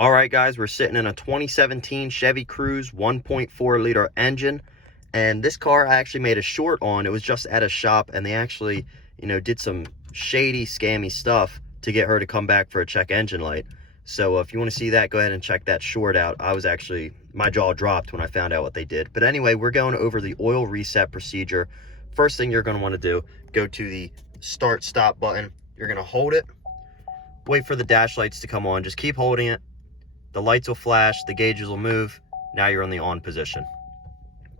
All right, guys, we're sitting in a 2017 Chevy Cruze 1.4 liter engine, and this car I actually made a short on. It was just at a shop, and they actually, did some shady, scammy stuff to get her to come back for a check engine light. So if you want to see that, go ahead and check that short out. My jaw dropped when I found out what they did. But anyway, we're going over the oil reset procedure. First thing you're going to want to do, go to the start stop button. You're going to hold it, wait for the dash lights to come on. Just keep holding it. The lights will flash, the gauges will move. Now you're in the on position.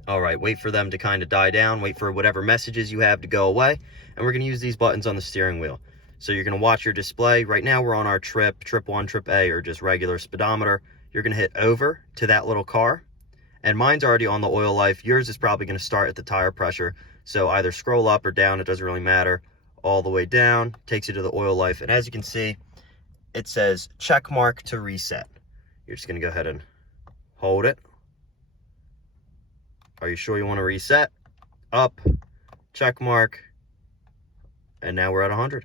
All right, wait for them to kind of die down. Wait for whatever messages you have to go away. And we're going to use these buttons on the steering wheel. So you're going to watch your display. Right now we're on our trip 1, trip A, or just regular speedometer. You're going to hit over to that little car. And mine's already on the oil life. Yours is probably going to start at the tire pressure. So either scroll up or down, it doesn't really matter. All the way down, takes you to the oil life. And as you can see, it says check mark to reset. You're just going to go ahead and hold it. Are you sure you want to reset? Up, check mark, and now we're at 100.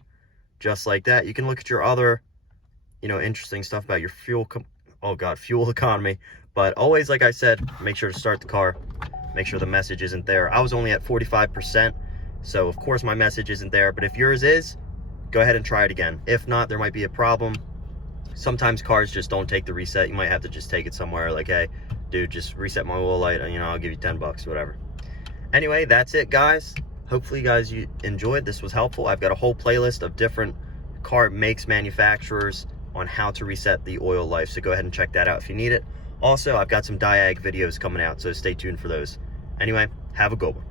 Just like that. You can look at your other, interesting stuff about your fuel economy. But always, like I said, make sure to start the car. Make sure the message isn't there. I was only at 45%, so of course my message isn't there. But if yours is, go ahead and try it again. If not, there might be a problem. Sometimes cars just don't take the reset. You might have to just take it somewhere, like, hey, dude, just reset my oil light, and I'll give you 10 bucks, whatever. Anyway, that's it, guys. Hopefully you enjoyed. This was helpful. I've got a whole playlist of different car makes, manufacturers, on how to reset the oil life, so go ahead and check that out if you need it. Also, I've got some diag videos coming out, so stay tuned for those. Anyway, have a good one.